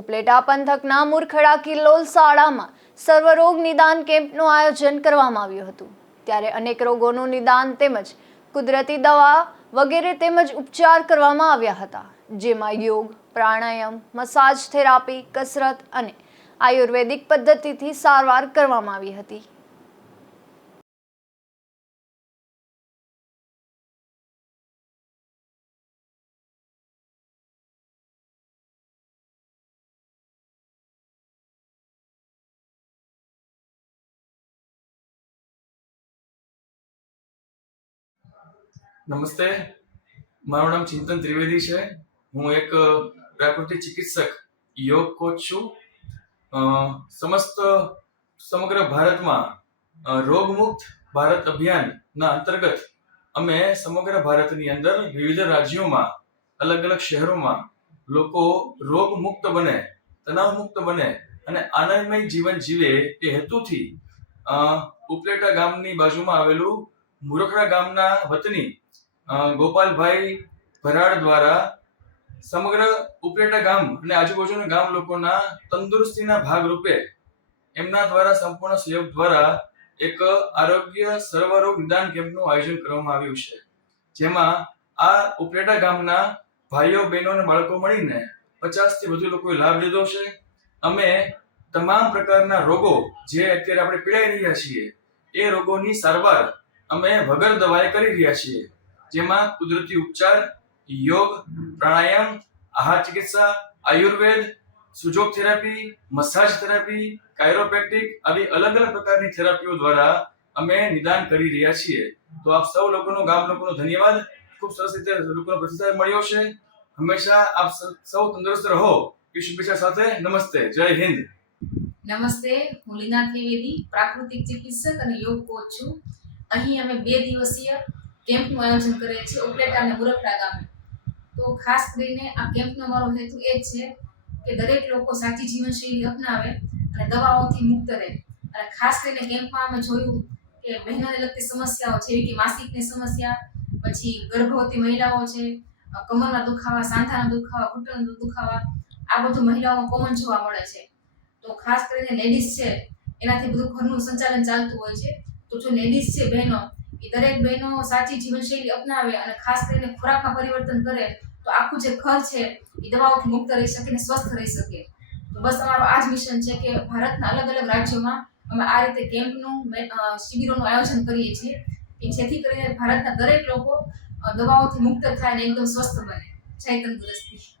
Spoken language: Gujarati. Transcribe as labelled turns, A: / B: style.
A: ઉપલેટા પંથકના મુરખડા કિલ્લોલ શાળામાં સર્વરોગ નિદાન કેમ્પનું આયોજન કરવામાં આવ્યું હતું. ત્યારે અનેક રોગોનું નિદાન તેમજ કુદરતી દવા વગેરે તેમજ ઉપચાર કરવામાં આવ્યા હતા. જેમાં યોગ, પ્રાણાયામ, મસાજ થેરાપી, કસરત અને આયુર્વેદિક પદ્ધતિથી સારવાર કરવામાં આવી હતી.
B: નમસ્તે. મારું નામ ચિંતન ત્રિવેદી છે. હું એક પ્રાકૃતિક ચિકિત્સક, યોગ કોચ છું. સમસ્ત, સમગ્ર ભારતમાં રોગમુક્ત ભારત અભિયાનના અંતર્ગત અમે સમગ્ર ભારતની અંદર વિવિધ રાજ્યોમાં અલગ અલગ શહેરોમાં લોકો રોગમુક્ત બને, તણાવમુક્ત બને અને આનંદમય જીવન જીવે એ હેતુથી ઉપલેટા ગામની બાજુમાં આવેલું મુરખડા ગામના વતની ગોપાલભાઈ ભરાડ દ્વારા સમગ્ર ઉપલેટા ગામ અને આજુબાજુના ગામ લોકોના તંદુરસ્તીના ભાગરૂપે એમના દ્વારા સંપૂર્ણ સહયોગ દ્વારા એક આરોગ્ય સર્વરોગ નિદાન કેમ્પનું આયોજન કરવામાં આવ્યું છે. જેમાં આ ઉપલેટા ગામના ભાઈઓ, બહેનો અને બાળકો મળીને પચાસથી વધુ લોકોએ લાભ લીધો છે. અમે તમામ પ્રકારના રોગો જે અત્યારે આપણે પીડાઈ રહ્યા છીએ, એ રોગોની સારવાર અમે વગર દવાએ કરી રહ્યા છીએ, જેમાં કુદરતી ઉપચાર, યોગ, પ્રાણાયામ, આહાર ચિકિત્સા, Ayurveda, sujok therapy, massage therapy chiropractic આવી અલગ અલગ પ્રકારની થેરાપીઓ દ્વારા અમે નિદાન કરી રહ્યા છીએ. તો આપ સૌ લોકોનો, ગામ લોકોનો ધન્યવાદ. ખૂબ સરસ રીતે લોકોનો પ્રતિસાદ મળ્યો છે. હંમેશા આપ સૌ તંદુરસ્ત રહો. એ શુભેચ્છા સાથે નમસ્તે. જય હિન્દ.
C: નમસ્તે. હું લીના ત્રિવેદી, પ્રાકૃતિક ચિકિત્સક અને યોગ કોચ છું. અહીં અમે બે દિવસીય કેમ્પનું આયોજન કરીએ છીએ, ઉપલેટા અને મુરખડા ગામે. તો ખાસ કરીને આ કેમ્પનો મારો હેતુ એ જ છે કે દરેક લોકો સાચી જીવનશૈલી અપનાવે અને દવાઓથી મુક્ત રહે. અને ખાસ કરીને કેમ્પમાં અમે જોયું કે બહેનોને લગતી સમસ્યાઓ જેવી કે માસિકની સમસ્યા, પછી ગર્ભવતી મહિલાઓ છે, કમરના દુખાવા, સાંધાના દુખાવા, ઘૂંટણના દુખાવા, આ બધું મહિલાઓમાં કોમન જોવા મળે છે. તો ખાસ કરીને લેડીઝ છે, એનાથી બધું ઘરનું સંચાલન ચાલતું હોય છે. તો જો લેડીઝ છે, બહેનો, એ દરેક બહેનો સાચી જીવનશૈલી અપનાવે અને ખાસ કરીને ખોરાકમાં પરિવર્તન કરે, તો આખું જે ઘર છે, એ દવાઓથી મુક્ત રહી શકે અને સ્વસ્થ રહી શકે. તો બસ અમારો આ જ મિશન છે કે ભારતના અલગ અલગ રાજ્યોમાં અમે આ રીતે કેમ્પનું શિબિરોનું આયોજન કરીએ છીએ કે જેથી કરીને ભારતના દરેક લોકો દવાઓથી મુક્ત થાય અને એકદમ સ્વસ્થ બને. જય તંદુરસ્તી.